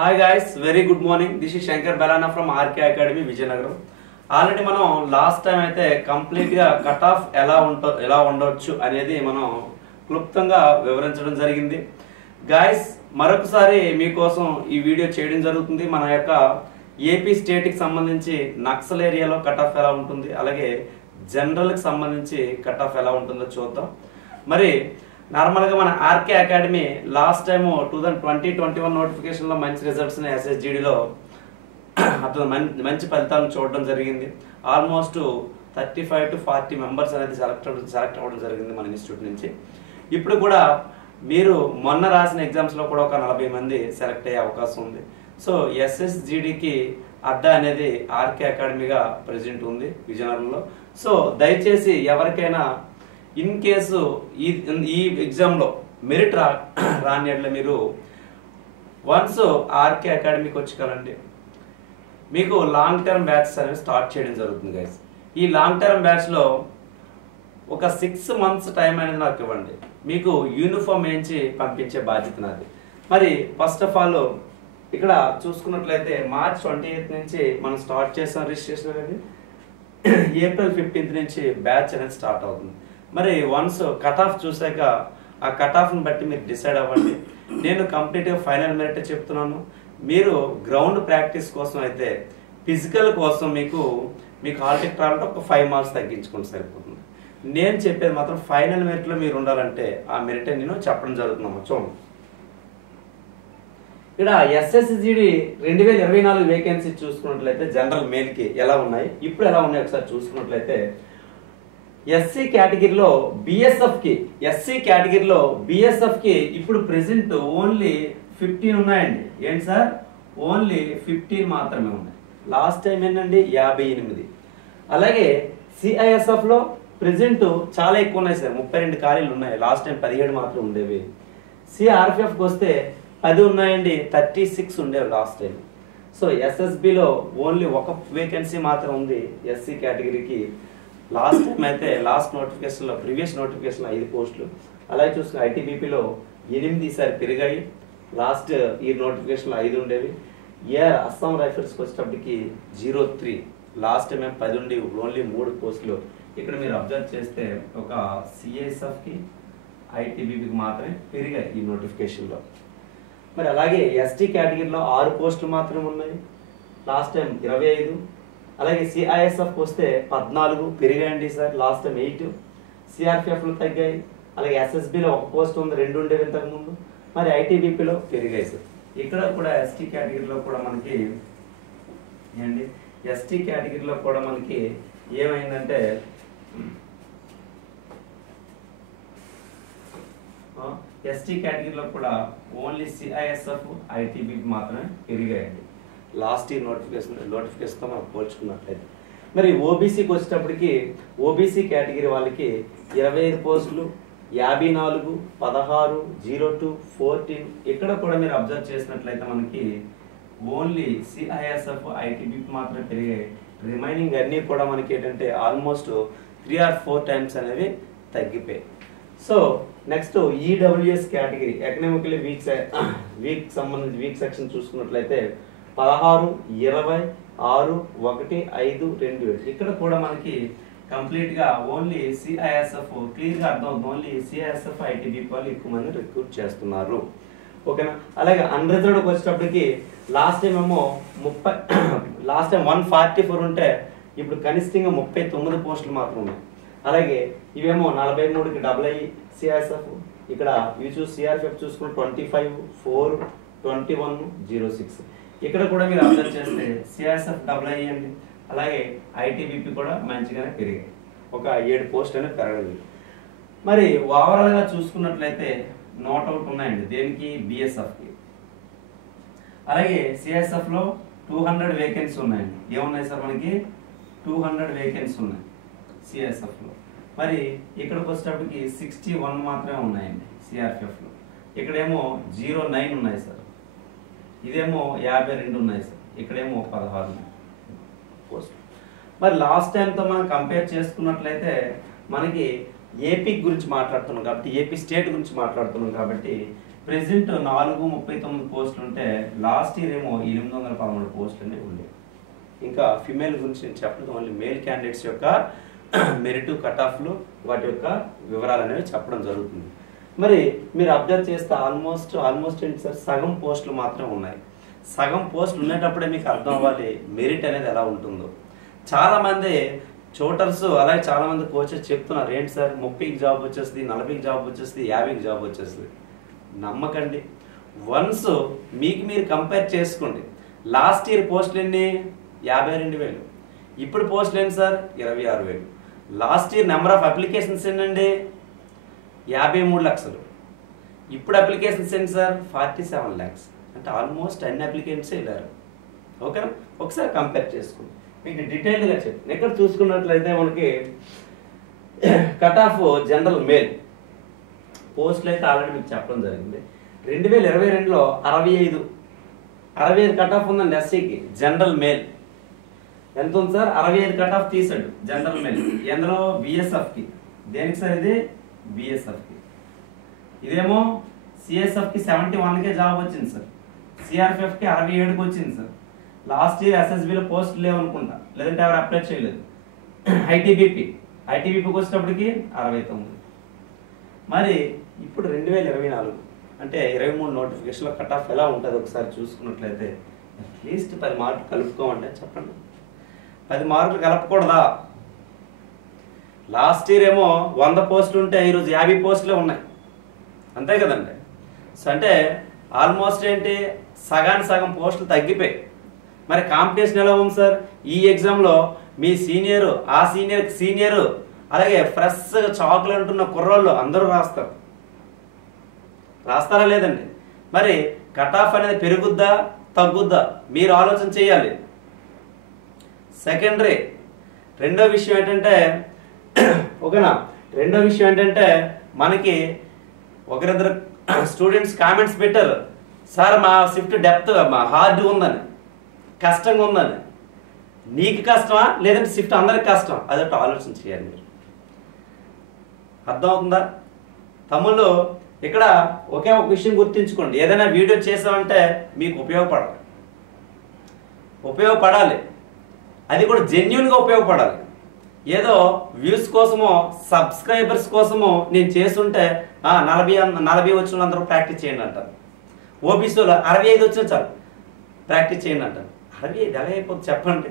Hi guys, very good morning. This is Shankar Balana from RK Academy, Vijayanagaram. Already మనం last time అయితే complete గా cut off ఎలా ఉండొచ్చు అనేది మనం క్లుప్తంగా వివరించడం జరిగింది. గైస్ మరొకసారి మీకోసం ఈ వీడియో చేయడం జరుగుతుంది. మన యొక్క ఏపీ స్టేట్ కి సంబంధించి నక్సల్ ఏరియాలో కట్ ఆఫ్ ఎలా ఉంటుంది, అలాగే జనరల్ కి సంబంధించి కట్ ఆఫ్ ఎలా ఉంటుందో చూద్దాం. మరి నార్మల్ గా మన RK academy last time 2020-21 notification లో మంచి రిజల్ట్స్ ఎస్ఎస్జిడిలో అతను మంచి ఫలితాలను చూడడం జరిగింది. ఆల్మోస్ట్ 35 to 40 మెంబర్స్ అనేది సెలెక్ట్ అవ్వడం జరిగింది మన ఇన్స్టిట్యూట్ నుంచి. ఇప్పుడు కూడా మీరు మొన్న రాసిన ఎగ్జామ్స్ లో కూడా ఒక 40 మంది సెలెక్ట్ అయ్యే అవకాశం ఉంది. సో ఎస్ఎస్జిడికి అడ్డా అనేది ఆర్కే అకాడమీగా ప్రెజెంట్ ఉంది విజయనగరంలో. సో దయచేసి ఎవరికైనా ఇన్ కేసు ఈ ఎగ్జామ్ లో మెరిట్ రాని మీరు వన్స్ ఆర్కే అకాడమీకి వచ్చి కలండి, మీకు లాంగ్ టర్మ్ బ్యాచెస్ అనేవి స్టార్ట్ చేయడం జరుగుతుంది గైస్. ఈ లాంగ్ టర్మ్ బ్యాచ్ లో ఒక 6 months టైం అనేది నాకు ఇవ్వండి, మీకు యూనిఫామ్ వేయించి పంపించే బాధ్యత నాది. మరి ఫస్ట్ ఆఫ్ ఆల్ ఇక్కడ చూసుకున్నట్లయితే March 28 నుంచి మనం స్టార్ట్ చేసాం రిజిస్ట్రేషన్ అనేది. April 15 నుంచి బ్యాచ్ అనేది స్టార్ట్ అవుతుంది. మరి వన్స్ కట్ ఆఫ్ చూసాక ఆ కట్ ఆఫ్ని బట్టి మీరు డిసైడ్ అవ్వండి. నేను కంప్లీట్గా ఫైనల్ మెరిట్ చెప్తున్నాను. మీరు గ్రౌండ్ ప్రాక్టీస్ కోసం అయితే ఫిజికల్ కోసం మీకు హాల్ టికెట్ రావాలంటే ఒక 5 marks తగ్గించుకుంటే సరిపోతుంది. నేను చెప్పేది మాత్రం ఫైనల్ మెరిట్లో మీరు ఉండాలంటే ఆ మెరిట్ నేను చెప్పడం జరుగుతున్నాము. చూడండి, ఇక్కడ ఎస్ఎస్జిడి 2024 వేకెన్సీ చూసుకున్నట్లయితే జనరల్ మేల్కి ఎలా ఉన్నాయి, ఇప్పుడు ఎలా ఉన్నాయి ఒకసారి చూసుకున్నట్లయితే ఎస్సీ కేటగిరీలో బిఎస్ఎఫ్ కి ఇప్పుడు ప్రెసెంట్ ఓన్లీ 15 ఉన్నాయండి. ఏంటి సార్, ఓన్లీ 15 మాత్రమే ఉన్నాయి. లాస్ట్ టైం ఏంటండి 58. అలాగే సిఐఎస్ఎఫ్ లో ప్రెసెంట్ చాలా ఎక్కువ ఉన్నాయి సార్, 32 ఖాళీలు ఉన్నాయి. లాస్ట్ టైం 17 మాత్రం ఉండేవి. సిఆర్పిఎఫ్ కి వస్తే 10 ఉన్నాయండి, 36 ఉండేవి లాస్ట్ టైం. సో ఎస్ఎస్బిలో ఓన్లీ ఒక వేకెన్సీ మాత్రం ఉంది ఎస్సీ కేటగిరీకి. లాస్ట్ టైం అయితే ప్రీవియస్ నోటిఫికేషన్ 5 పోస్టులు. అలాగే చూసుకున్న ఐటీబీపీలో 8 ఈసారి పెరిగాయి. లాస్ట్ ఇయర్ నోటిఫికేషన్లో 5 ఉండేవి. ఏఆర్ అస్సాం రైఫిల్స్కి వచ్చేటప్పటికి 03, లాస్ట్ టైం 10 ఉండి ఓన్లీ 3 పోస్టులు. ఇక్కడ మీరు అబ్జర్వ్ చేస్తే ఒక సిఐఎస్ఎఫ్కి ఐటీబీపీకి మాత్రమే పెరిగాయి ఈ నోటిఫికేషన్లో. మరి అలాగే ఎస్టీ కేటగిరీలో 6 పోస్టులు మాత్రమే ఉన్నాయి, లాస్ట్ టైం 25. అలాగే సిఐఎస్ఎఫ్ వస్తే 14 పెరిగాయండి సార్, లాస్ట్ టైం 8. సిఆర్పిఎఫ్లు తగ్గాయి. అలాగే ఎస్ఎస్బిలో 1 పోస్ట్ ఉంది, 2 ఉండేవి ఇంతకు ముందు. మరి ఐటీబీపీలో పెరిగాయి సార్. ఇక్కడ కూడా ఎస్టీ కేటగిరీలో కూడా మనకి ఏమైందంటే ఎస్టీ కేటగిరీలో కూడా ఓన్లీ సిఐఎస్ఎఫ్ ఐటీబీపీ మాత్రమే పెరిగాయండి లాస్ట్ ఇయర్ నోటిఫికేషన్తో మనం పోల్చుకున్నట్లయితే. మరి ఓబీసీకి వచ్చేటప్పటికి ఓబీసీ కేటగిరీ వాళ్ళకి 25 పోస్టులు, 54, 16, 02, 14. ఇక్కడ కూడా మీరు అబ్జర్వ్ చేసినట్లయితే మనకి ఓన్లీ సిఐఎస్ఎఫ్ ఐటీబీపీ మాత్రమే పెరిగాయి. రిమైనింగ్ అన్నీ కూడా మనకి ఏంటంటే ఆల్మోస్ట్ 3 or 4 times అనేవి తగ్గిపోయాయి. So next EWS category economically week section చూసుకున్నట్లయితే 16, 20, 6, 1, 5, 2. ఇక్కడ కూడా మనకి కంప్లీట్ గా ఓన్లీ సిఐఎస్ఎఫ్ క్లియర్ గా అర్థం అవుతుంది. ఓన్లీ సిఐఎస్ఎఫ్ ఐటీబీపీ వాళ్ళు ఎక్కువ మంది రిక్రూట్ చేస్తున్నారు. ఓకేనా. అలాగే అన్రిజర్వ్డ్కి వచ్చేటప్పటికి లాస్ట్ టైం 144 ఉంటే ఇప్పుడు కనిష్టంగా 39 పోస్టులు మాత్రం ఉన్నాయి. అలాగే ఇవేమో 43కి డబుల్ అయ్యి సిఐఎస్ఎఫ్. ఇక్కడ ఇవి సిఆర్పిఎఫ్ చూసుకుంటే 25, 4, 21, 06. ఇక్కడ కూడా మీరు అబ్జర్వ్ చేస్తే సిఐఎస్ఎఫ్ డబుల్ అయ్యండి. అలాగే ఐటీబీపీ కూడా మంచిగానే పెరిగాయి, ఒక 7 పోస్ట్ అనేది పెరగలేదు. మరి ఓవరాల్ గా చూసుకున్నట్లయితే నోట్అవుట్ ఉన్నాయండి దేనికి, బిఎస్ఎఫ్కి. అలాగే సిఎస్ఎఫ్ లో 200 వేకెన్సీ ఉన్నాయండి. ఏమున్నాయి సార్ మనకి 200 వేకెన్సీ ఉన్నాయి సిఎస్ఎఫ్ లో. మరి ఇక్కడికి వచ్చేటప్పటికి 61 మాత్రమే ఉన్నాయండి సిఆర్పిఎఫ్ లో. ఇక్కడేమో 09 ఉన్నాయి సార్, ఇదేమో 52 ఉన్నాయి సార్, ఇక్కడేమో 16 పోస్ట్. మరి లాస్ట్ టైంతో మనం కంపేర్ చేసుకున్నట్లయితే మనకి ఏపీ గురించి మాట్లాడుతున్నాం కాబట్టి, ఏపీ స్టేట్ గురించి మాట్లాడుతున్నాం కాబట్టి ప్రెసెంట్ 439 పోస్టులు ఉంటే లాస్ట్ ఇయర్ ఏమో 813 పోస్టులు అనేవి ఉండేవి. ఇంకా ఫిమేల్ గురించి నేను చెప్పడం ఓన్లీ మేల్ క్యాండిడేట్స్ యొక్క మెరిట్ కట్ ఆఫ్లు వాటి యొక్క వివరాలు అనేవి చెప్పడం జరుగుతుంది. మరి మీరు అబ్జర్వ్ చేస్తే ఆల్మోస్ట్ ఏంటి సార్, సగం పోస్టులు మాత్రమే ఉన్నాయి. సగం పోస్టులు ఉండేటప్పుడే మీకు అర్థం అవ్వాలి మెరిట్ అనేది ఎలా ఉంటుందో. చాలామంది చోటర్స్ అలాగే చాలామంది కోచెస్ చెప్తున్నారు, ఏంటి సార్ 30కి జాబ్ వచ్చేస్తుంది, 40కి జాబ్ వచ్చేస్తుంది, 50కి జాబ్ వచ్చేస్తుంది. నమ్మకండి. వన్స్ మీకు మీరు కంపేర్ చేసుకోండి. లాస్ట్ ఇయర్ పోస్టులు ఎన్ని? 52,000. ఇప్పుడు పోస్టులు ఏంటి sir? 26,000. Last year number of applications ఏంటండి? 53 లక్షలు. ఇప్పుడు అప్లికేషన్స్ ఏంటి సార్? 47 lakhs. అంటే ఆల్మోస్ట్ అన్ని అప్లికెంట్స్ వెళ్ళారు. ఓకేనా? ఒకసారి కంపేర్ చేసుకోండి. మీకు డీటెయిల్గా చెప్తాను. ఇక్కడ చూసుకున్నట్లయితే మనకి కట్ ఆఫ్ జనరల్ మేల్ పోస్టులు అయితే ఆల్రెడీ మీకు చెప్పడం జరిగింది. 2022లో 65 కట్ ఆఫ్ ఉందండి ఎస్సీకి. జనరల్ మేల్ ఎంత ఉంది సార్? 65 కట్ ఆఫ్ తీసాడు జనరల్ మేల్. ఎందులో? బిఎస్ఎఫ్కి. దేనికి సార్ ఇది? బిఎస్ఎఫ్కి. ఇదేమో సిఎస్ఎఫ్కి 71కే జాబ్ వచ్చింది సార్. సిఆర్పిఎఫ్కి 67కి వచ్చింది సార్. లాస్ట్ ఇయర్ ఎస్ఎస్బిలో పోస్ట్ లేవనుకుంటా, లేదంటే ఎవరు అప్లై చేయలేదు. ఐటీబీపీకి వచ్చేటప్పటికి 69. మరి ఇప్పుడు 2024 అంటే 23 నోటిఫికేషన్లో కట్ ఆఫ్ ఎలా ఉంటుంది ఒకసారి చూసుకున్నట్లయితే అట్లీస్ట్ 10 మార్కులు కలుపుకోమంటే చెప్పండి. 10 మార్కులు కలపకూడదా? లాస్ట్ ఇయర్ ఏమో 100 పోస్టులు ఉంటే ఈరోజు 50 పోస్టులే ఉన్నాయి. అంతే కదండి. సో అంటే ఆల్మోస్ట్ ఏంటి, సగానికి సగం పోస్టులు తగ్గిపోయి. మరి కాంపిటీషన్ ఎలా ఉంది సార్? ఈ ఎగ్జామ్లో మీ సీనియరు, ఆ సీనియర్కి సీనియరు, అలాగే ఫ్రెష్గా చాకులు అంటున్న కుర్రోళ్ళు అందరూ రాస్తారా లేదండి? మరి కట్ ఆఫ్ అనేది పెరుగుద్దా తగ్గుద్దా మీరు ఆలోచన చేయాలి. సెకండరీ. రెండో విషయం ఏంటంటే ఓకేనా, రెండో విషయం ఏంటంటే మనకి ఒకరిద్దరు స్టూడెంట్స్ కామెంట్స్ పెట్టారు, సార్ మా షిఫ్ట్ డెప్త్ మా హార్డ్ ఉందని, కష్టంగా ఉందని. నీకు కష్టమా లేదంటే షిఫ్ట్ అందరికి కష్టం? అదొకటి ఆలోచన చేయాలి మీరు. అర్థమవుతుందా తమ్ముళ్ళు? ఇక్కడ ఒకే ఒక విషయం గుర్తుంచుకోండి, ఏదైనా వీడియో చేసామంటే మీకు ఉపయోగపడాలి. అది కూడా జెన్యున్గా ఉపయోగపడాలి. ఏదో వ్యూస్ కోసమో సబ్స్క్రైబర్స్ కోసమో నేను చేస్తుంటే 40 వచ్చిన అందరూ ప్రాక్టీస్ చేయండి అంటారు. ఓబీసీలో 65 వచ్చినా చాలు ప్రాక్టీస్ చేయండి అంటారు. 65 ఎలా అయిపోద్ది చెప్పండి?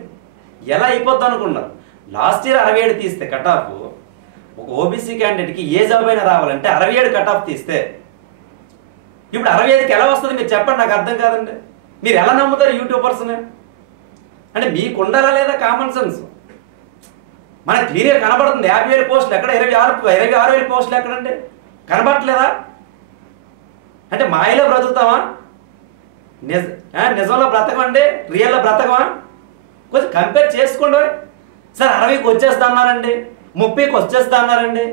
ఎలా అయిపోద్ది అనుకున్నారు? లాస్ట్ ఇయర్ 67 తీస్తే కట్ ఆఫ్, ఒక ఓబీసీ క్యాండిడేట్కి ఏ జాబ్ అయినా రావాలంటే 67 కట్ ఆఫ్ తీస్తే ఇప్పుడు 65కి ఎలా వస్తుంది మీరు చెప్పండి? నాకు అర్థం కాదండి. మీరు ఎలా నమ్ముతారు యూట్యూబర్స్ని? అంటే మీకు ఉండాలా లేదా కామన్ సెన్స్? మనకు క్లియర్గా కనబడుతుంది 50,000 పోస్టులు ఎక్కడ, 26,000 పోస్టులు ఎక్కడండి? కనబడట్లేదా? అంటే మాయలో బ్రతుకుతామా? నిజంలో బ్రతకమండి, రియల్లో బ్రతకమా? కొంచెం కంపేర్ చేసుకోండి. సార్ 60కి వచ్చేస్తా అన్నారండి, 30కి వచ్చేస్తా అన్నారండి.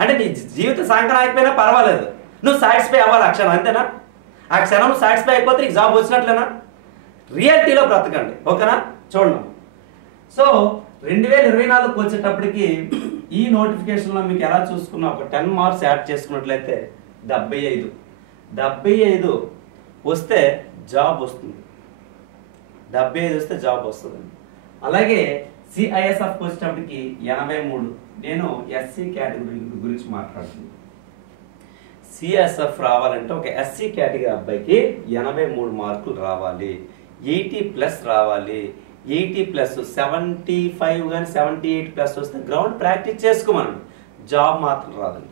అంటే నీ జీవిత సాంకరం అయిపోయినా పర్వాలేదు, నువ్వు సాటిస్ఫై అవ్వాలి ఆ క్షణం, అంతేనా? ఆ క్షణం నువ్వు సాటిస్ఫై అయిపోతే నీకు జాబ్ వచ్చినట్లేనా? రియాలిటీలో బ్రతకండి. ఓకేనా? చూడండి. సో 2024కి వచ్చేటప్పటికి ఈ నోటిఫికేషన్లో మీకు ఎలా చూసుకున్నా ఒక 10 మార్క్స్ యాడ్ చేసుకున్నట్లయితే 75 వస్తే జాబ్ వస్తుంది. 75 వస్తే జాబ్ వస్తుంది. అలాగే సిఐఎస్ఎఫ్కి వచ్చేటప్పటికి 83. నేను ఎస్సీ కేటగిరీ గురించి మాట్లాడుతున్నాను. సిఎస్ఎఫ్ రావాలంటే ఒక ఎస్సీ కేటగిరీ అబ్బాయికి 83 మార్కులు రావాలి, 80+ రావాలి. 80+, 75 కానీ 78+ వస్తే గ్రౌండ్ ప్రాక్టీస్ చేసుకోమనండి. జాబ్ మాత్రం రాదండి.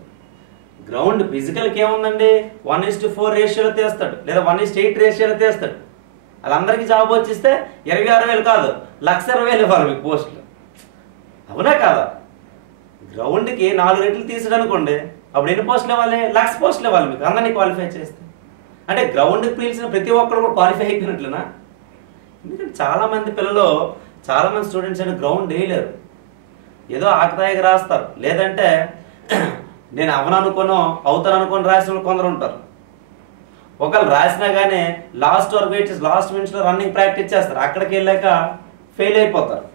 గ్రౌండ్ ఫిజికల్కి ఏముందండి, 1:4 రేషియోలో తీస్తాడు, లేదా 1:8 రేషియోలో తీస్తాడు. వాళ్ళందరికీ జాబ్ వచ్చిస్తే 26,000 కాదు 1,20,000 ఇవ్వాలి మీకు పోస్టులు. అవునా కాదా? గ్రౌండ్కి 4 రెట్లు తీసాడు అనుకోండి, అప్పుడు ఎన్ని పోస్టులు ఇవ్వాలి? 1,00,000 పోస్టులు ఇవ్వాలి మీకు అందరినీ క్వాలిఫై చేస్తే. అంటే గ్రౌండ్కి పిలిచిన ప్రతి ఒక్కరు కూడా క్వాలిఫై అయిపోయినట్లేనా? ఎందుకంటే చాలామంది స్టూడెంట్స్ అయినా గ్రౌండ్ వేయలేరు, ఏదో ఆకతాయిగా రాస్తారు, లేదంటే నేను అవుతాననుకొని రాసిన కొందరు ఉంటారు. ఒకళ్ళు రాసినా కానీ లాస్ట్ మినిట్స్లో రన్నింగ్ ప్రాక్టీస్ చేస్తారు, అక్కడికి వెళ్ళాక ఫెయిల్ అయిపోతారు.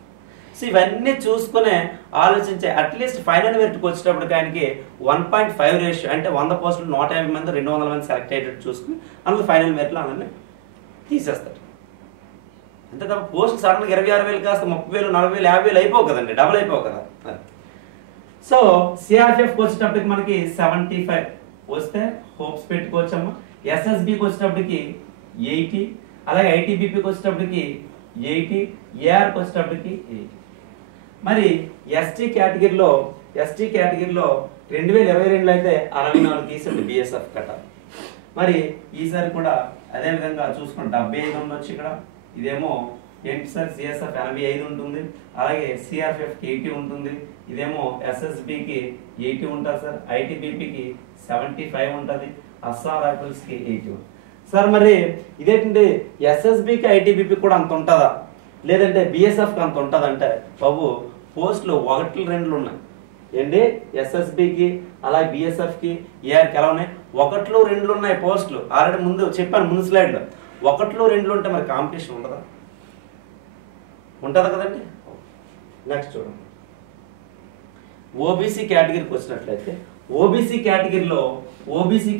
సో ఇవన్నీ చూసుకునే ఆలోచించే అట్లీస్ట్ ఫైనల్ మెరిట్కి వచ్చేటప్పటికి ఆయనకి 1.5 రేషియో అంటే 100 పోస్టులు 150 మంది 200 మంది సెలెక్ట్ అయ్యేటట్టు చూసుకుని అందులో ఫైనల్ మెరిట్లో అలానే తీసేస్తాడు. అంతే తప్ప పోస్ట్ సడన్గా 26,000 కాస్త 30,000, 40,000, 50,000 అయిపోవు కదండి, డబుల్ అయిపోవు కదా. సో సిఆర్పిఎఫ్కి వచ్చేటప్పటికి మనకి 75 వస్తే హోప్స్ పెట్టుకోవచ్చమ్మా. ఎస్ఎస్బికి వచ్చేటప్పటికి 80, అలాగే ఐటీబీపీకి వచ్చేటప్పటికి 80, ఏఆర్కి వచ్చేటప్పటికి 80. మరి ఎస్టీ కేటగిరీలో 2022లో అయితే 64 తీసండి బిఎస్ఎఫ్ కట్టాలి. మరి ఈసారి కూడా అదే విధంగా చూసుకుని 75 ఉండొచ్చు ఇక్కడ. ఇదేమో ఏంటి సార్, సిఎస్ఎఫ్ 85 ఉంటుంది, అలాగే సిఆర్పిఎఫ్కి 80 ఉంటుంది, ఇదేమో ఎస్ఎస్బికి 80 ఉంటుంది సార్, ఐటీబీపీకి 75 ఉంటుంది, అస్సాం రైఫిల్స్కి 80. సార్ మరి ఇదేంటంటే ఎస్ఎస్బికి ఐటీబీపీ కూడా అంత ఉంటుందా, లేదంటే బిఎస్ఎఫ్కి అంత ఉంటుందంటే బాబు పోస్టులు 1, 2 ఉన్నాయి ఏంటి, ఎస్ఎస్బికి అలాగే బిఎస్ఎఫ్కి ఏఆర్కి ఎలా ఉన్నాయి, 1, 2 ఉన్నాయి పోస్టులు. ఆల్రెడీ ముందు చెప్పాను ముందు స్లైడ్లో, 1, 2 ఉంటే మరి కాంపిటీషన్ ఉండదా, ఉంటుంది కదండి. నెక్స్ట్ చూడండి, ఓబీసీ కేటగిరీకి వచ్చినట్లయితే ఓబీసీ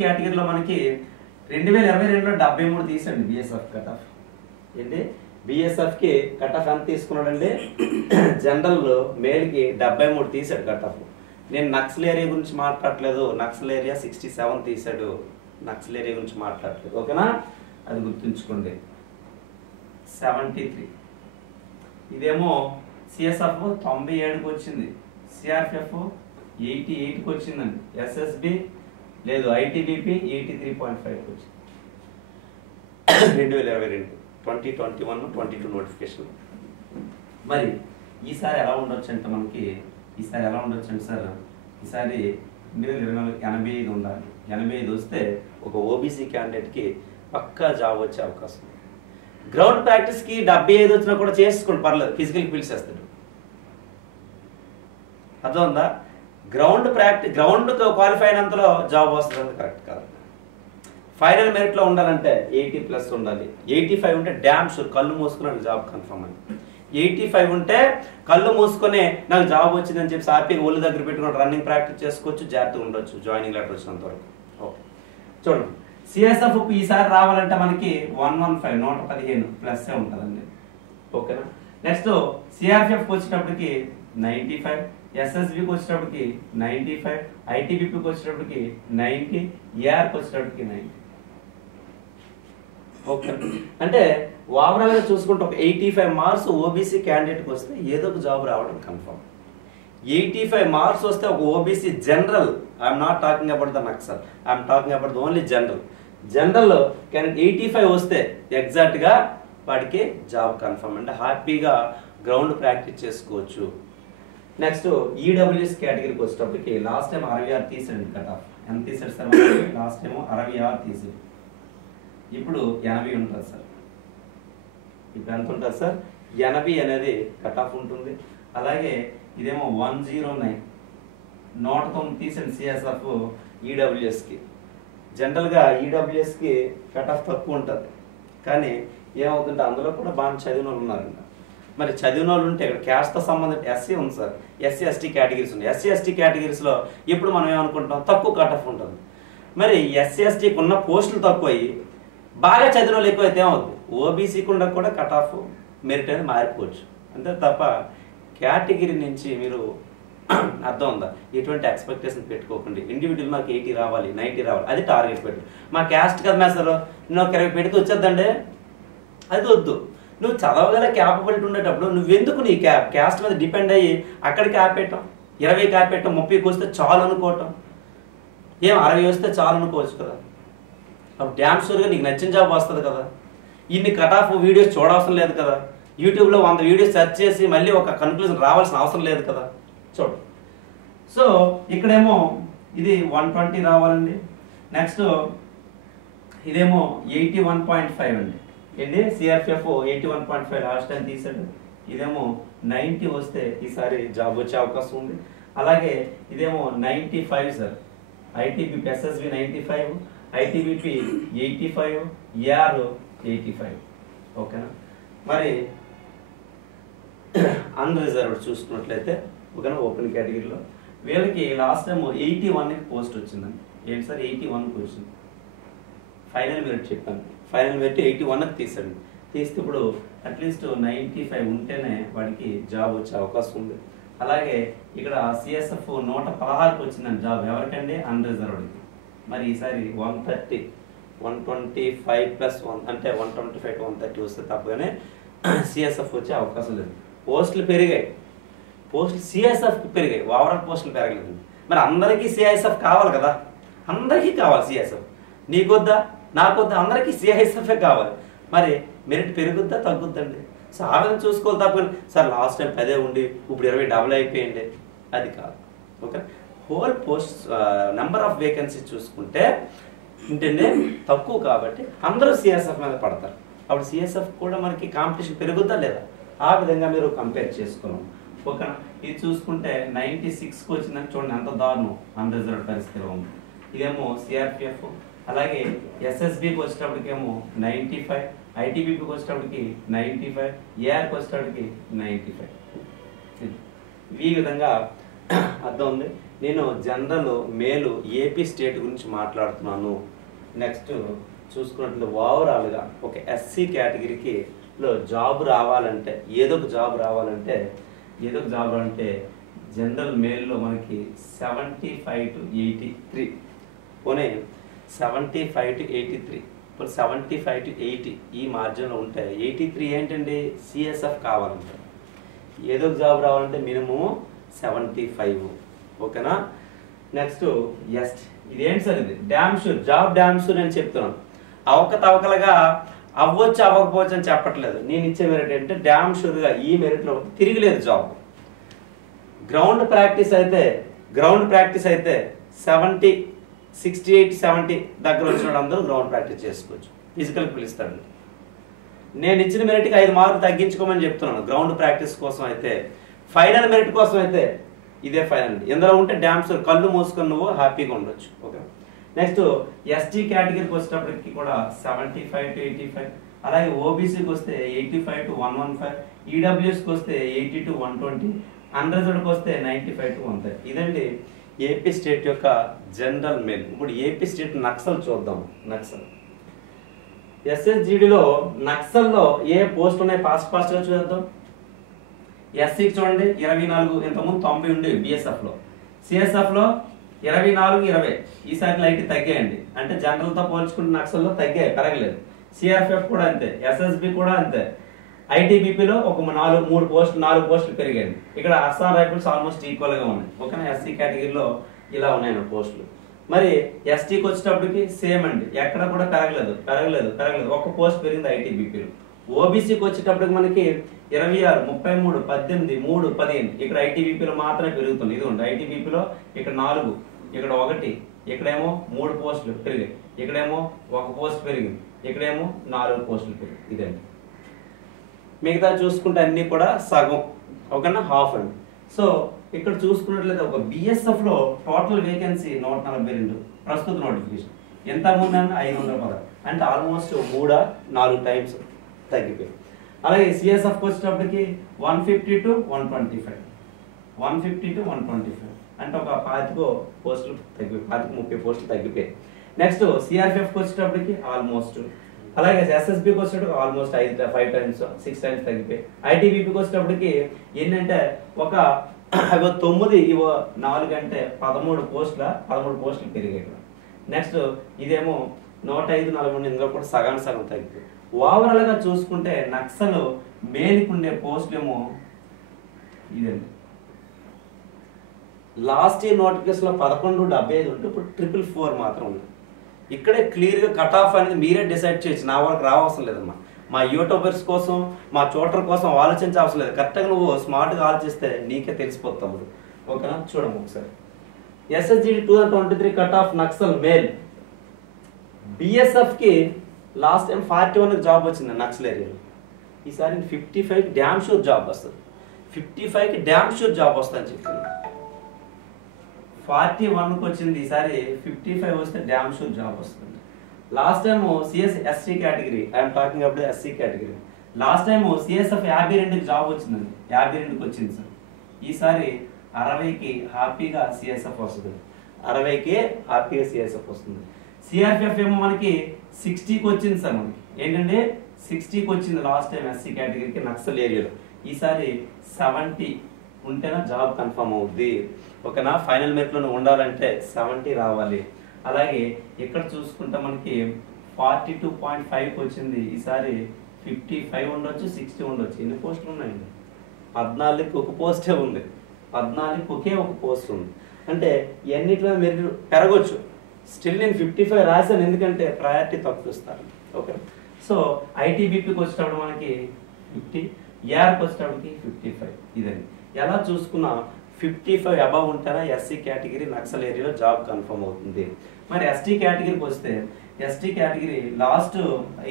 కేటగిరీలో మనకి 2022లో 73 తీసండి బిఎస్ఎఫ్ కట్ ఆఫ్. ఏంటి బిఎస్ఎఫ్కి కట్ ఆఫ్ ఎంత తీసుకున్నాడండి, జనరల్ మేల్కి 73 తీసాడు కట్ ఆఫ్. నేను నక్సల్ ఏరియా గురించి మాట్లాడట్లేదు, నక్సల్ ఏరియా 67 తీసాడు, నక్సల్ ఏరియా గురించి మాట్లాడట్లేదు, ఓకేనా, అది గుర్తుంచుకోండి. 73. ఇదేమో సిఎస్ఎఫ్ 97కి వచ్చింది, సిఆర్పిఎఫ్ 88కి వచ్చిందండి, ఎస్ఎస్బి లేదు ఐటీబీపీ 83.5కి వచ్చింది. 2022 2021-22 నోటిఫికేషన్. మరి ఈసారి ఎలా ఉండొచ్చు అంటే మనకి సార్, ఈసారి 2024 85 ఉండాలి. 85 వస్తే ఒక ఓబీసీ క్యాండిడేట్కి పక్కా జాబ్ వచ్చే అవకాశం ఉంది. గ్రౌండ్ ప్రాక్టీస్కి 75 వచ్చినా కూడా చేసుకోండి, పర్లేదు, ఫిజికల్కి పిలిచేస్తాడు. అర్థమైందా, గ్రౌండ్ క్వాలిఫై అయినంతలో జాబ్ వస్తుంది, కరెక్ట్ కాదు. ఫైనల్ మెరిట్లో ఉండాలంటే 80+ ఉండాలి. 85 ఉంటే డ్యామ్ షూర్, కళ్ళు మూసుకుని జాబ్ కన్ఫర్మ్ అని. 85 ఉంటే కళ్ళు మూసుకొని నాకు జాబ్ వచ్చిందని చెప్పి హ్యాపీగా ఒళ్ళు దగ్గర పెట్టుకుని రన్నింగ్ ప్రాక్టీస్ చేసుకోవచ్చు, జాగ్రత్తగా ఉండొచ్చు జాయినింగ్ లెటర్ వచ్చినంత వరకు. ఓకే చూడండి, సిఎస్ఎఫ్ ఈసారి రావాలంటే మనకి 115 ప్లస్ ఉంటుందండి, ఓకేనా. నెక్స్ట్ సిఆర్పిఎఫ్కి వచ్చేటప్పటికి 95, ఎస్ఎస్బికి వచ్చేటప్పటికి 95, ఐటీబీపీకి వచ్చేటప్పటికి 90, ఏఆర్కి వచ్చేటప్పటికి 90. ఓకే, అంటే ఓవరాల్గా చూసుకుంటే ఒక 85 మార్క్స్ ఓబీసీ క్యాండిడేట్కి వస్తే ఏదో ఒక జాబ్ రావడం కన్ఫర్మ్. 85 మార్క్స్ వస్తే ఒక OBC general, I'm not talking about the Naxal, I'm talking about the only general candidate 85 వస్తే ఎగ్జాక్ట్గా వాడికి జాబ్ కన్ఫర్మ్, అంటే హ్యాపీగా గ్రౌండ్ ప్రాక్టీస్ చేసుకోవచ్చు. నెక్స్ట్ ఈడబ్ల్యూఎస్ కేటగిరీకి వచ్చేటప్పటికి లాస్ట్ టైం 66 తీసాడు కట్ ఆఫ్. ఎంత తీసాడు సార్, లాస్ట్ టైం 66 తీసాడు, ఇప్పుడు 80 ఉంటుంది సార్. ఇప్పుడు ఎంత ఉంటుంది సార్, 80 అనేది కట్ ఆఫ్ ఉంటుంది. అలాగే ఇదేమో 109, 109 తీసాడు సిఎస్ఎఫ్ ఈడబ్ల్యూఎస్కి. జనరల్గా ఈడబ్ల్యూఎస్కి కట్ ఆఫ్ తక్కువ ఉంటుంది, కానీ ఏమవుతుంటే అందులో కూడా బాగా చదివిన వాళ్ళు ఉన్నారండి. మరి చదివిన వాళ్ళు ఉంటే ఇక్కడ క్యాస్ట్తో సంబంధం ఎస్సీ ఉంది సార్, ఎస్సీ ఎస్టీ కేటగిరీస్ ఉన్నాయి. ఎస్సీ ఎస్టీ కేటగిరీస్లో ఇప్పుడు మనం ఏమనుకుంటాం, తక్కువ కట్ ఆఫ్ ఉంటుంది. మరి ఎస్సీ ఎస్టీకి ఉన్న పోస్టులు తక్కువ అయ్యి బాగా చదివిన వాళ్ళు ఎక్కువ అయితే ఏమవుతుంది, ఓబీసీకి ఉన్న కూడా కట్ ఆఫ్ మెరిట్ అనేది మారిపోవచ్చు. అంతే తప్ప కేటగిరీ నుంచి మీరు అర్థం ఉందా, ఎటువంటి ఎక్స్పెక్టేషన్ పెట్టుకోకండి. ఇండివిజువల్ మాకు 80 రావాలి, 90 రావాలి, అది టార్గెట్ పెట్టు. మా క్యాస్ట్ కదా మేసారు నువ్వు 20 పెడితే వచ్చేద్దండి, అది వద్దు. నువ్వు చదవగల క్యాపబిలిటీ ఉండేటప్పుడు నువ్వెందుకు నీ క్యాస్ట్ మీద డిపెండ్ అయ్యి అక్కడ క్యాప్ పెట్టాం, 20 క్యాప్ పెట్టాం, 30కి వస్తే చాలు అనుకోవటం, 60 వస్తే చాలు అనుకోవచ్చు కదా. అప్పుడు డ్యామ్ షూర్గా నీకు నచ్చిన జాబ్ వస్తుంది కదా. ఇన్ని కట్ ఆఫ్ వీడియోస్ చూడవసరం లేదు కదా, యూట్యూబ్లో 100 వీడియోస్ సెర్చ్ చేసి మళ్ళీ ఒక కన్క్లూజన్ రావాల్సిన అవసరం లేదు కదా. చూడు, సో ఇక్కడేమో ఇది 120 రావాలండి. నెక్స్ట్ ఇదేమో 81.5 అండి. ఏంటి సిఆర్పిఎఫ్ 81.5 లాస్ట్ టైం తీసాడు. ఇదేమో 90 వస్తే ఈసారి జాబ్ వచ్చే అవకాశం ఉంది. అలాగే ఇదేమో 95 sir, ITBP SSB 95, ITBP 85, AR 85, ఓకేనా. మరి అన్రిజర్వ్డ్ చూసుకున్నట్లయితే ఓకేనా, ఓపెన్ కేటగిరీలో వీళ్ళకి లాస్ట్ టైం 81కి పోస్ట్ వచ్చిందండి. ఏంటి సార్ 81కి వచ్చింది. ఫైనల్ మెరిట్ చెప్పాను, ఫైనల్ మెరిట్ 81కి తీసాడు. తీస్తే ఇప్పుడు అట్లీస్ట్ 95 ఉంటేనే వాడికి జాబ్ వచ్చే అవకాశం ఉంది. అలాగే ఇక్కడ సిఎస్ఎఫ్ 116కి వచ్చిందండి జాబ్. ఎవరికండి? అన్రిజర్వ్డ్కి. మరి ఈసారి 130 125 ప్లస్ 1 అంటే 125 to 130 వస్తే తప్పగానే సిఎస్ఎఫ్ వచ్చే అవకాశం లేదు. పోస్టులు పెరిగాయి, పోస్టులు సిఎస్ఎఫ్కి పెరిగాయి, ఓవరాల్ పోస్టులు పెరగలేదు. మరి అందరికీ సిఐఎస్ఎఫ్ కావాలి కదా, అందరికీ కావాలి సిఎస్ఎఫ్. నీకొద్దా, నాకొద్దా, అందరికీ సిఐఎస్ఎఫే కావాలి. మరి మెరిట్ పెరుగుద్దా తగ్గుద్దండి? సో ఆ విధంగా చూసుకోవాలి తప్ప సార్ లాస్ట్ టైం 10 ఉండి ఇప్పుడు 20 డబుల్ అయిపోయింది, అది కాదు. Okay, whole post number of vacancies చూసుకుంటే ఏంటంటే తక్కువ కాబట్టి అందరూ సిఎస్ఎఫ్ మీద పడతారు. అప్పుడు సిఎస్ఎఫ్ కూడా మనకి కాంపిటీషన్ పెరుగుద్దా లేదా, ఆ విధంగా మీరు కంపేర్ చేసుకున్నాం. ఓకేనా, ఇది చూసుకుంటే 96కి వచ్చిందని చూడండి ఎంత దారుణం, అన్రిజర్వ్డ్ పరిస్థితిలో ఉంది. ఇదేమో సిఆర్పిఎఫ్. అలాగే ఎస్ఎస్బికి వచ్చేటప్పటికేమో 95, ఐటీబీపీకి వచ్చేటప్పటికి 95, ఏఆర్కి వచ్చేటప్పటికి 95. ఈ విధంగా అర్థం ఉంది. నేను జనరల్ మేలు ఏపీ స్టేట్ గురించి మాట్లాడుతున్నాను. నెక్స్ట్ చూసుకున్నట్లు ఓవరాల్గా ఒక ఎస్సీ కేటగిరీకి లో జాబ్ రావాలంటే ఏదో ఒక జాబ్ రావాలంటే జనరల్ మేల్లో మనకి 75 to 83, పోనీ 75 to 83, ఇప్పుడు 75 to 80 ఈ మార్జిన్లో ఉంటే 83 ఏంటండి సిఎస్ఎఫ్ కావాలంటే. ఏదో ఒక జాబ్ రావాలంటే మినిమం 75. ఓకేనా, నెక్స్ట్ ఇదేంటి సార్, ఇది dam sure job, damn sure అని చెప్తున్నాను. అవకతవకలుగా అవ్వచ్చు అవ్వకపోవచ్చు అని చెప్పట్లేదు. నేను ఇచ్చే మెరిట్ ఏంటంటే డ్యామ్ షూర్గా ఈ మెరిట్లో తిరిగిలేదు జాబ్. గ్రౌండ్ ప్రాక్టీస్ అయితే 70, 68, 70 దగ్గర వచ్చిన అందరూ గ్రౌండ్ ప్రాక్టీస్ చేసుకోవచ్చు. ఫిజికల్కి పిలుస్తాడు. నేను ఇచ్చిన మెరిట్కి 5 మార్కులు తగ్గించుకోమని చెప్తున్నాను. గ్రౌండ్ ప్రాక్టీస్ కోసం అయితే, ఫైనల్ మెరిట్ కోసం అయితే ఇదే ఫైనల్. ఇందులో ఉంటే డ్యామ్స్ కళ్ళు మూసుకొని నువ్వు హ్యాపీగా ఉండొచ్చు. ఓకే, నెక్స్ట్ ఎస్టీ కేటగిరీకి వచ్చేటప్పటికి కూడా 75 to 85, అలాగే ఓబీసీకి వస్తే 85 to 115, ఈడబ్ల్యూఎస్కి వస్తే 80 to 120, అన్రిజర్వ్డ్కి వస్తే 95 to 130. ఇదండి ఏపీ స్టేట్ యొక్క జనరల్ మెయిల్. ఇప్పుడు ఏపీ స్టేట్ నక్సల్ చూద్దాం. నక్సల్ ఎస్ఎస్జిడిలో నక్సల్లో ఏ పోస్ట్ ఉన్నాయి ఫాస్ట్గా చూద్దాం. ఎస్సీకి చూడండి 24, ఇంతకుముందు 90 ఉండే బిఎస్ఎఫ్లో. సిఎస్ఎఫ్లో 24, 20. ఈసారి లైట్ తగ్గాయండి, అంటే జనరల్తో పోల్చుకుంటే నక్సల్లో తగ్గాయి, పెరగలేదు. సిఆర్పిఎఫ్ కూడా అంతే, ఎస్ఎస్బి కూడా అంతే. ఐటీబీపీలో ఒక 4 పోస్టులు పెరిగాయండి. ఇక్కడ అస్సాం రైఫిల్స్ ఆల్మోస్ట్ ఈక్వల్గా ఉన్నాయి. ఓకేనా, ఎస్సీ కేటగిరీలో ఇలా ఉన్నాయండి పోస్టులు. మరి ఎస్టీకి వచ్చేటప్పటికి సేమ్ అండి, ఎక్కడ కూడా పెరగలేదు. ఒక పోస్ట్ పెరిగింది ఐటీబీపీలో. ఓబీసీకి వచ్చేటప్పటికి మనకి 26, 33, 18, 3, 15. ఇక్కడ ఐటీబీపీలో మాత్రమే పెరుగుతుంది. ఇది ఉంది ఐటీబీపీలో ఇక్కడ 4, ఇక్కడ 1, ఇక్కడేమో 3 పోస్టులు పెరిగాయి, ఇక్కడేమో 1 పోస్ట్ పెరిగింది, ఇక్కడేమో 4 పోస్టులు పెరిగాయి. ఇదండి. మిగతా చూసుకుంటే అన్ని కూడా సగం. ఓకేనా, హాఫ్ అండి. సో ఇక్కడ చూసుకున్నట్లయితే ఒక బిఎస్ఎఫ్ లో టోటల్ వేకెన్సీ 142 ప్రస్తుత నోటిఫికేషన్. ఎంత ముందు 510, అంటే ఆల్మోస్ట్ 3-4 టైమ్స్ తగ్గిపోయి. అలాగే సిఎస్ఎఫ్కి వచ్చేటప్పటికి 150 to 125, 150 to 125, అంటే ఒక 25 పోస్టులు తగ్గిపోయి, 25-30 పోస్టులు తగ్గిపోయాయి. నెక్స్ట్ సిఆర్పిఎఫ్కి వచ్చేటప్పటికి ఆల్మోస్ట్, అలాగే ఎస్ఎస్బికి వచ్చేటప్పుడు ఆల్మోస్ట్ 5 times 6 times తగ్గిపోయి. ఐటీబీపీకి వచ్చేటప్పటికి ఏంటంటే ఒక 9, 4 అంటే 13 పోస్టులు పెరిగాయి. నెక్స్ట్ ఇదేమో 105-43, ఇందులో కూడా సగం తగ్గిపోయి. ఓవరాల్ గా చూసుకుంటే నక్సల్ మేలుకు ఉండే పోస్టులు ఏమో ఇదండి. లాస్ట్ ఇయర్ నోటిఫికేషన్ లో 1175 ఉంటే ఇప్పుడు 444 మాత్రం ఉంది. ఇక్కడే క్లియర్ గా కట్ ఆఫ్ అనేది మీరే డిసైడ్ చేయొచ్చు. నా వరకు రావసరం లేదమ్మా. మా యూట్యూబర్స్ కోసం, మా చూటర్ కోసం ఆలోచించవసరం లేదు. కరెక్ట్గా నువ్వు స్మార్ట్గా ఆలోచిస్తే నీకే తెలిసిపోతాము. ఓకేనా, చూడము ఒకసారి. ఎస్ఎస్జిడి 2023 cut off Naxal male. BSF కి లాస్ట్ టైం 41 జాబ్ వచ్చింది నక్సల్ ఏరియాలో. ఈసారి 55 డ్యామ్ షూర్ జాబ్ వస్తుంది. 55 డ్యామ్ షూర్ జాబ్ వస్తుందని చెప్తుంది. 41కి వచ్చింది, ఈసారి 55 వస్తే డ్యామ్ షూర్ జాబ్ వస్తుంది. Last time CS ST category, I'm talking అప్పుడు SC category. Last time CSF 52కి జాబ్ వచ్చిందండి, 52కి వచ్చింది సార్. ఈసారి 60కి హ్యాపీగా సిఎస్ఎఫ్ వస్తుంది. 60కి హ్యాపీగా సిఎస్ఎఫ్ వస్తుంది. సిఆర్పిఎఫ్ ఏమో మనకి 60కి వచ్చింది సార్ మనకి ఏంటంటే 60కి వచ్చింది లాస్ట్ టైం ఎస్సీ కేటగిరీకి నక్సల్ ఏరియాలో. ఈసారి 70 ఉంటేనా జాబ్ కన్ఫర్మ్ అవుద్ది. ఓకేనా, ఫైనల్ మెరిట్లో ఉండాలంటే 70 రావాలి. అలాగే ఇక్కడ చూసుకుంటే మనకి 42.5కి వచ్చింది. ఈసారి 55 ఉండొచ్చు, 60 ఉండొచ్చు. ఎన్ని పోస్టులు ఉన్నాయండి? 14కి ఒక పోస్టే ఉంది. 14కి ఒకే ఒక పోస్ట్ ఉంది. అంటే ఎన్నిట్లో మెరిట్ పెరగొచ్చు. స్టిల్ నేను 55 రాశాను, ఎందుకంటే ప్రయారిటీ తక్కువ ఇస్తారు. ఓకే, సో ఐటీబీపీకి వచ్చేటప్పుడు మనకి 50, ఏఆర్కి వచ్చేటప్పటికి 55. ఇదండి. ఎలా చూసుకున్నా 55 అబవ్ ఉంటేనే ఎస్సీ కేటగిరీ నక్సల్ ఏరియాలో జాబ్ కన్ఫర్మ్ అవుతుంది. మరి ఎస్టీ కేటగిరీకి వస్తే ఎస్టీ కేటగిరీ లాస్ట్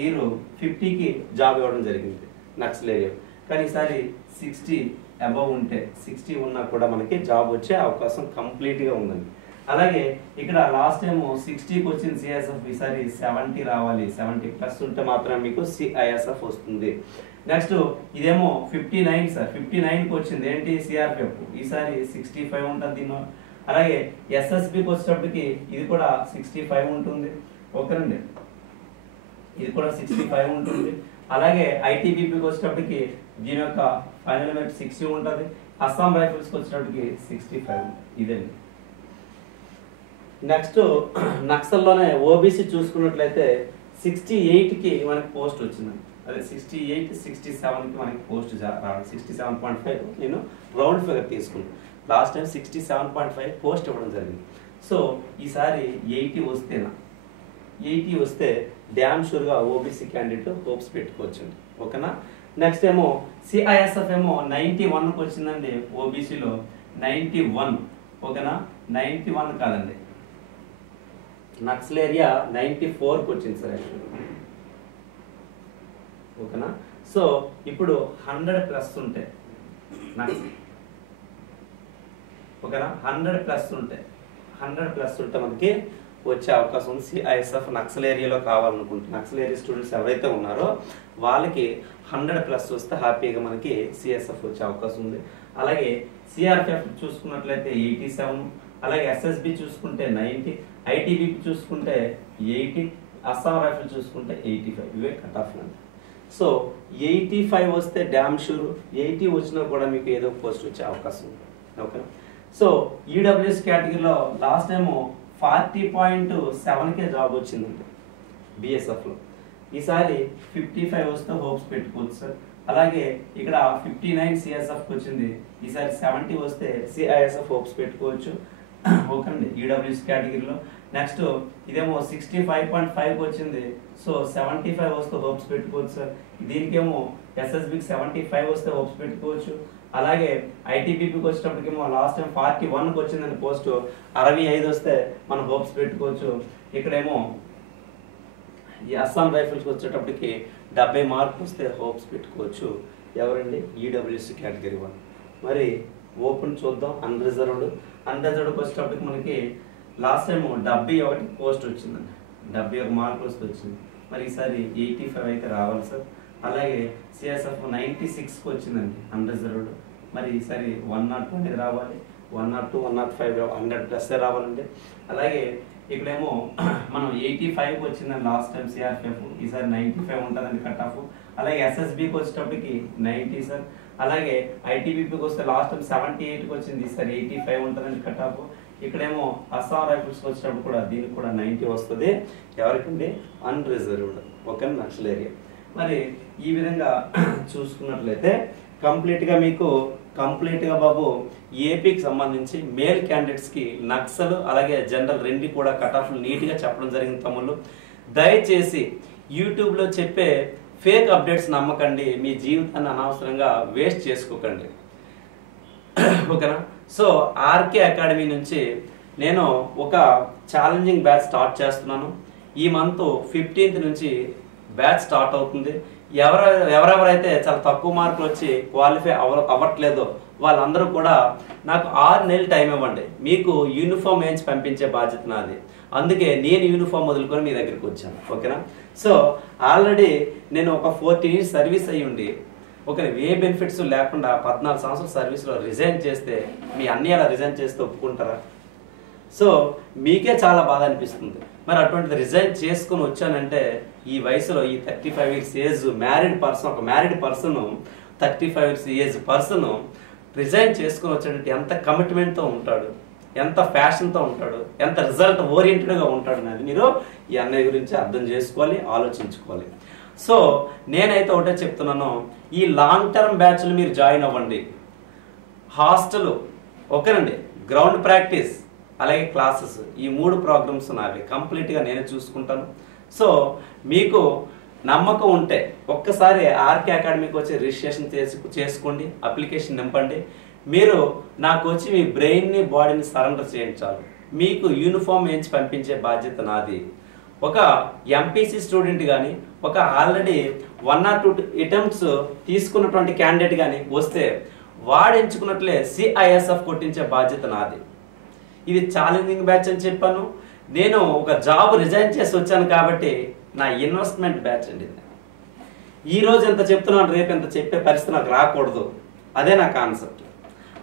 ఇయర్ 50కి జాబ్ ఇవ్వడం జరిగింది నక్సల్ ఏరియా. కానీ ఈసారి 60 అబవ్ ఉంటే 60 ఉన్నా కూడా మనకి జాబ్ వచ్చే అవకాశం కంప్లీట్గా ఉందండి. అలాగే ఇక్కడ లాస్ట్ టైం 60కి వచ్చింది సిఐఎస్ఎఫ్, ఈసారి 70 రావాలి. 70+ ఉంటే మాత్రమే మీకు సిఐఎస్ఎఫ్ వస్తుంది. నెక్స్ట్ ఇదేమో 59 సార్, 59కి వచ్చింది ఏంటి సిఆర్పిఎఫ్, ఈసారి 65 ఉంటుంది దీనిలో. అలాగే ఎస్ఎస్బికి వచ్చేటప్పటికి ఇది కూడా 65 ఉంటుంది. ఓకేనండి, ఇది కూడా 65 ఉంటుంది. అలాగే ఐటీబీపీకి వచ్చేటప్పటికి దీని యొక్క ఫైనల్ మెరిట్ 60 ఉంటుంది. అస్సాం రైఫిల్స్కి వచ్చేటప్పటికి 65. ఇదండి. నెక్స్ట్ నక్సల్లోనే ఓబీసీ చూసుకున్నట్లయితే 68కి మనకి పోస్ట్ వచ్చిందండి. అదే 68, 67కి మనకి పోస్ట్ రావడం. 67.5 నేను రౌండ్ ఫిగర్ తీసుకున్నాను. లాస్ట్ టైం 67.5 పోస్ట్ ఇవ్వడం జరిగింది. సో ఈసారి 80 వస్తేనా, 80 వస్తే డ్యామ్ షూర్గా ఓబీసీ క్యాండిడేట్ హోప్స్ పెట్టుకోవచ్చండి. ఓకేనా. నెక్స్ట్ ఏమో సిఐఎస్ఎఫ్ ఏమో 91కి వచ్చిందండి. ఓబీసీలో 91. ఓకేనా, 91 కాదండి, నక్సల్ ఏరియా 94కి వచ్చింది సార్ యాక్చువల్లీ. ఓకేనా. సో ఇప్పుడు 100+ ఉంటే ఓకేనా, 100+ ఉంటే 100+ ఉంటే మనకి వచ్చే అవకాశం ఉంది. సిఐఎస్ఎఫ్ నక్సల్ ఏరియాలో కావాలనుకుంటే నక్సల్ ఏరియా స్టూడెంట్స్ ఎవరైతే ఉన్నారో వాళ్ళకి 100+ వస్తే హ్యాపీగా మనకి సిఎస్ఎఫ్ వచ్చే అవకాశం ఉంది. అలాగే సిఆర్పిఎఫ్ చూసుకున్నట్లయితే 87, అలాగే ఎస్ఎస్బి చూసుకుంటే 90, ఐటీబీపీ చూసుకుంటే 80, అస్సాం రైఫిల్ చూసుకుంటే 85. ఇవే కట్ ఆఫ్ అండి. సో 85 వస్తే డ్యామ్ షూర్, 80 వచ్చినా కూడా మీకు ఏదో పోస్ట్ వచ్చే అవకాశం ఉంది. ఓకే. సో ఈడబ్ల్యూఎస్ కేటగిరీలో లాస్ట్ టైము 40.7కే జాబ్ వచ్చిందండి బిఎస్ఎఫ్లో. ఈసారి 55 వస్తే హోప్స్ పెట్టుకోవచ్చు సార్. అలాగే ఇక్కడ 59 సిఎస్ఎఫ్కి వచ్చింది. ఈసారి 70 వస్తే సిఐఎస్ఎఫ్ హోప్స్ పెట్టుకోవచ్చు. ఓకే అండి, ఈడబ్ల్యూఎస్ కేటగిరీలో. నెక్స్ట్ ఇదేమో 65.5కి వచ్చింది. సో 75 వస్తే హోప్స్ పెట్టుకోవచ్చు సార్. దీనికేమో ఎస్ఎస్బికి 75 వస్తే హోప్స్ పెట్టుకోవచ్చు. అలాగే ఐటీబీపీకి వచ్చేటప్పటికేమో లాస్ట్ టైం 41కి వచ్చిందని పోస్ట్, 65 వస్తే మనం హోప్స్ పెట్టుకోవచ్చు. ఇక్కడేమో ఈ అస్సాం రైఫిల్స్కి వచ్చేటప్పటికి 70 మార్కులు వస్తే హోప్స్ పెట్టుకోవచ్చు. ఎవరండి? EWS category 1. మరి ఓపెన్ చూద్దాం. అన్రిజర్వ్డ్కి వచ్చేటప్పటికి మనకి లాస్ట్ టైం 71 పోస్ట్ వచ్చిందండి. 71 మార్కులు వస్తే వచ్చింది. మరి ఈసారి 85 అయితే రావాలి సార్. అలాగే సిఎస్ఎఫ్ 96కి వచ్చిందండి అన్రిజర్వ్డ్. మరి ఈసారి 102 అనేది రావాలి. 102, 105, 100+ రావాలండి. అలాగే ఇక్కడేమో మనం 85కి వచ్చిందండి లాస్ట్ టైం సిఆర్పిఎఫ్. ఈసారి 95 ఉంటుందండి కట్ ఆఫ్. అలాగే ఎస్ఎస్బికి వచ్చేటప్పటికి 90 సార్. అలాగే ఐటీబీపీకి వస్తే లాస్ట్ టైం 78కి వచ్చింది. ఈసారి 85 ఉంటుందండి కట్ ఆఫ్. ఇక్కడేమో అస్సాం రైఫిల్స్కి వచ్చేటప్పుడు కూడా దీనికి కూడా 90 వస్తుంది. ఎవరికండి? అన్రిజర్వ్డ్. Okay, Naxal area. మరి ఈ విధంగా చూసుకున్నట్లయితే కంప్లీట్గా బాబు ఏపీకి సంబంధించి మేల్ క్యాండిడేట్స్కి నక్సల్ అలాగే జనరల్ రెండు కూడా కట్ ఆఫ్లు నీట్గా చెప్పడం జరిగింది తమ్ముళ్ళు. దయచేసి యూట్యూబ్లో చెప్పే ఫేక్ అప్డేట్స్ నమ్మకండి. మీ జీవితాన్ని అనవసరంగా వేస్ట్ చేసుకోకండి. ఓకేనా. సో ఆర్కే అకాడమీ నుంచి నేను ఒక ఛాలెంజింగ్ బ్యాచ్ స్టార్ట్ చేస్తున్నాను. ఈ మంత్ 15th నుంచి బ్యాచ్ స్టార్ట్ అవుతుంది. ఎవరెవరైతే చాలా తక్కువ మార్కులు వచ్చి క్వాలిఫై అవ్వట్లేదో వాళ్ళందరూ కూడా నాకు 6 నెలలు టైం ఇవ్వండి. మీకు యూనిఫామ్ వేయించి పంపించే బాధ్యత నాది. అందుకే నేను యూనిఫామ్ వదులుకొని మీ దగ్గరికి వచ్చాను. ఓకేనా. సో ఆల్రెడీ నేను ఒక 14 years సర్వీస్ అయ్యి ఉండి ఓకే ఏ బెనిఫిట్స్ లేకుండా 14 సంవత్సరాల సర్వీస్లో రిజైన్ చేస్తే మీ అన్నీ అలా రిజైన్ చేస్తే ఒప్పుకుంటారా? సో మీకే చాలా బాధ అనిపిస్తుంది. మరి అటువంటిది రిజైన్ చేసుకుని వచ్చానంటే ఈ వయసులో ఈ 35 years ఏజ్ మ్యారీడ్ పర్సన్, ఒక married person 35 years age person resign చేసుకుని వచ్చాడంటే ఎంత కమిట్మెంట్తో ఉంటాడు, ఎంత ఫ్యాషన్తో ఉంటాడు, ఎంత రిజల్ట్ ఓరియంటెడ్గా ఉంటాడు అనేది మీరు ఈ అన్నయ్య గురించి అర్థం చేసుకోవాలి, ఆలోచించుకోవాలి. సో నేనైతే ఒకటే చెప్తున్నాను, ఈ లాంగ్ టర్మ్ బ్యాచ్లు మీరు జాయిన్ అవ్వండి. హాస్టల్ ఓకేనండి, గ్రౌండ్ ప్రాక్టీస్ అలాగే క్లాసెస్, ఈ 3 ప్రోగ్రామ్స్ నావి కంప్లీట్గా నేనే చూసుకుంటాను. సో మీకు నమ్మకం ఉంటే ఒక్కసారి ఆర్కే అకాడమీకి వచ్చి రిజిస్ట్రేషన్ చేసుకోండి, అప్లికేషన్ నింపండి. మీరు నాకు వచ్చి మీ బ్రెయిన్ని బాడీని సరెండర్ చేయించాలి. మీకు యూనిఫామ్ వేయించి పంపించే బాధ్యత నాది. ఒక ఎంపీసీ స్టూడెంట్ కానీ, ఒక ఆల్రెడీ 1 or 2 అటెంప్ట్స్ తీసుకున్నటువంటి క్యాండిడేట్ కానీ వస్తే వాడు ఎంచుకున్నట్లే సిఐఎస్ఎఫ్ కొట్టించే బాధ్యత నాది. ఇది ఛాలెంజింగ్ బ్యాచ్ అని చెప్పాను. నేను ఒక జాబ్ రిజైన్ చేసి వచ్చాను కాబట్టి నా ఇన్వెస్ట్మెంట్ బ్యాచ్ అండి. ఈ రోజు ఎంత చెప్తున్నాను, రేపు ఎంత చెప్పే పరిస్థితి నాకు రాకూడదు, అదే నా కాన్సెప్ట్.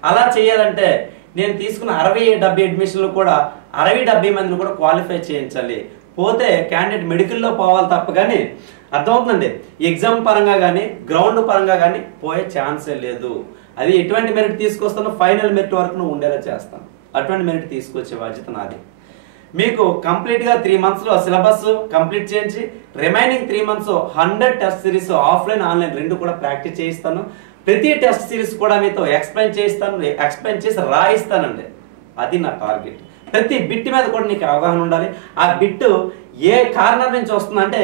అలా చేయాలంటే నేను తీసుకున్న 60-70 అడ్మిషన్లు కూడా 60-70 మందిని కూడా క్వాలిఫై చేయించాలి. పోతే క్యాండిడేట్ మెడికల్లో పోవాలి తప్ప కానీ, అర్థమవుతుందండి, ఎగ్జామ్ పరంగా కానీ గ్రౌండ్ పరంగా కానీ పోయే ఛాన్సే లేదు. అది ఎటువంటి మెరిట్ తీసుకొస్తానో ఫైనల్ మెరిట్ వరకు నువ్వు ఉండేలా చేస్తాను. అటువంటి మెరిట్ తీసుకొచ్చే బాధ్యత నాది. మీకు కంప్లీట్గా 3 monthsలో సిలబస్ కంప్లీట్ చేయించి remaining 3 months 100 test series offline online 2 కూడా ప్రాక్టీస్ చేయిస్తాను. ప్రతి టెస్ట్ సిరీస్ కూడా మీతో ఎక్స్ప్లెయిన్ చేసి రాయిస్తానండి. అది నా టార్గెట్. ప్రతి బిట్ మీద కూడా నీకు అవగాహన ఉండాలి. ఆ బిట్ ఏ కార్నర్ నుంచి వస్తుందంటే,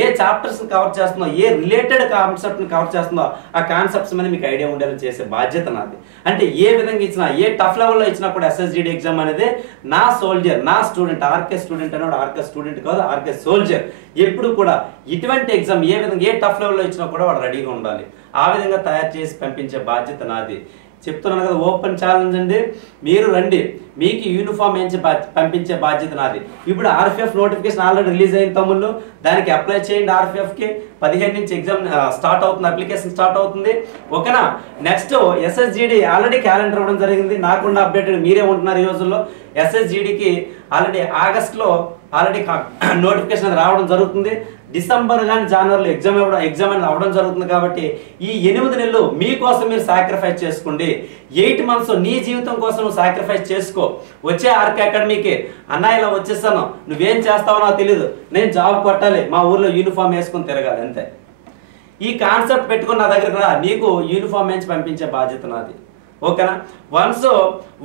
ఏ చాప్టర్స్ని కవర్ చేస్తుందో, ఏ రిలేటెడ్ కాన్సెప్ట్ని కవర్ చేస్తుందో ఆ కాన్సెప్ట్స్ మీద మీకు ఐడియా ఉండేలా చేసే బాధ్యత నాది. అంటే ఏ విధంగా ఇచ్చినా, ఏ టఫ్ లెవెల్లో ఇచ్చినా కూడా SSGD ఎగ్జామ్ అనేది నా సోల్జర్, నా స్టూడెంట్. ఆర్కే స్టూడెంట్ అనేవాడు ఆర్కే స్టూడెంట్ కాదు, ఆర్కే సోల్జర్. ఎప్పుడు కూడా ఇటువంటి ఎగ్జామ్ ఏ విధంగా ఏ టఫ్ లెవెల్లో ఇచ్చినా కూడా వాడు రెడీగా ఉండాలి. ఆ విధంగా తయారు చేసి పంపించే బాధ్యత నాది. చెప్తున్నాను కదా, ఓపెన్ ఛాలెంజ్ అండి. మీరు రండి, మీకు యూనిఫామ్ వేయించి పంపించే బాధ్యత నాది. ఇప్పుడు RPF నోటిఫికేషన్ ఆల్రెడీ రిలీజ్ అయిన తమ్ముళ్ళు, దానికి అప్లై చేయండి. RPFకి 15 నుంచి ఎగ్జామ్ స్టార్ట్ అవుతుంది, అప్లికేషన్ స్టార్ట్ అవుతుంది. ఓకేనా? నెక్స్ట్ SSGD ఆల్రెడీ క్యాలెండర్ ఇవ్వడం జరిగింది. నాకుండా అప్డేటెడ్ మీరే ఉంటున్నారు ఈ రోజుల్లో. SSGDకి ఆల్రెడీ ఆగస్ట్లో ఆల్రెడీ నోటిఫికేషన్ రావడం జరుగుతుంది. డిసెంబర్ కానీ జనవరిలో ఎగ్జామ్ అనేది అవ్వడం జరుగుతుంది. కాబట్టి ఈ 8 నెలలు మీకోసం మీరు సాక్రిఫైస్ చేసుకోండి. 8 months నీ జీవితం కోసం నువ్వు సాక్రిఫైస్ చేసుకో. వచ్చే ఆర్కే అకాడమీకి అన్న ఇలా వచ్చేస్తాను, నువ్వేం చేస్తావో నాకు తెలియదు, నేను జాబ్ కొట్టాలి, మా ఊర్లో యూనిఫామ్ వేసుకొని తిరగాలి, అంతే. ఈ కాన్సెప్ట్ పెట్టుకుని నా దగ్గర రా, నీకు యూనిఫామ్ వేసి పంపించే బాధ్యత నాది. ఓకేనా?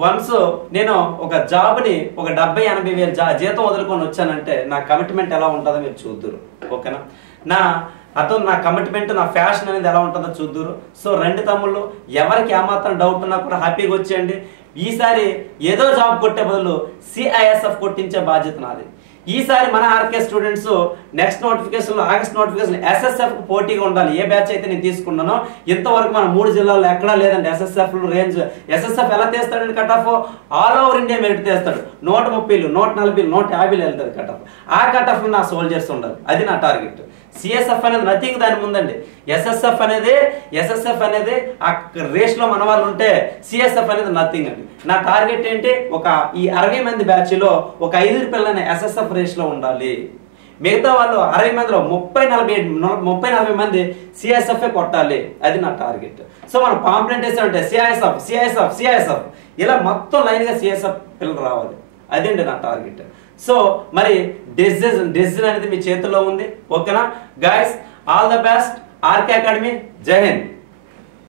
వన్స్ నేను ఒక జాబ్ని ఒక 70-80 వేలు జీతం వదులుకొని వచ్చానంటే నా కమిట్మెంట్ ఎలా ఉంటుందో మీరు చూద్దురు. ఓకేనా? నా కమిట్మెంట్, నా ఫ్యాషన్ అనేది ఎలా ఉంటుందో చూద్దురు. సో రండి తమ్ముళ్ళు, ఎవరికి ఏమాత్రం డౌట్ ఉన్నా కూడా హ్యాపీగా వచ్చేయండి. ఈసారి ఏదో జాబ్ కొట్టే బదులు సిఐఎస్ఎఫ్ కొట్టించే బాధ్యత నాది. ఈసారి మన RK students next notification, August notification SSF పోటీగా ఉండాలి. ఏ బ్యాచ్ అయితే నేను తీసుకున్నానో ఇంతవరకు మన 3 జిల్లాల్లో ఎక్కడా లేదండి SSF రేంజ్. SSF ఎలా తీస్తాడండి cut off? All over India merit తీస్తాడు. 130, 140, 150 వెళ్తాడు కట్ ఆఫ్. ఆ కట్ ఆఫ్ నా సోల్జర్స్ ఉండాలి. అది నా టార్గెట్. సిఎస్ఎఫ్ అనేది నథింగ్ దాని ముందండి. ఎస్ఎస్ఎఫ్ అనేది ఆ రేస్ లో మన వాళ్ళు ఉంటే సిఎస్ఎఫ్ అనేది నథింగ్ అండి. నా టార్గెట్ ఏంటి? ఈ 60 మంది బ్యాచ్ లో ఒక 5 పిల్లలని ఎస్ఎస్ఎఫ్ రేస్ లో ఉండాలి. మిగతా వాళ్ళు 60 మందిలో 30-40 మంది సిఎస్ఎఫ్ కొట్టాలి. అది నా టార్గెట్. సో మనం పాంప్లెంట్ వేసామంటే సిఐఎస్ఎఫ్ ఇలా మొత్తం లైన్ గా సిఎస్ఎఫ్ పిల్లలు రావాలి. అదండి నా టార్గెట్. సో మరి డెసిజన్ అనేది మీ చేతుల్లో ఉంది. ఓకేనా guys? All the best. RK academy. జై హింద్.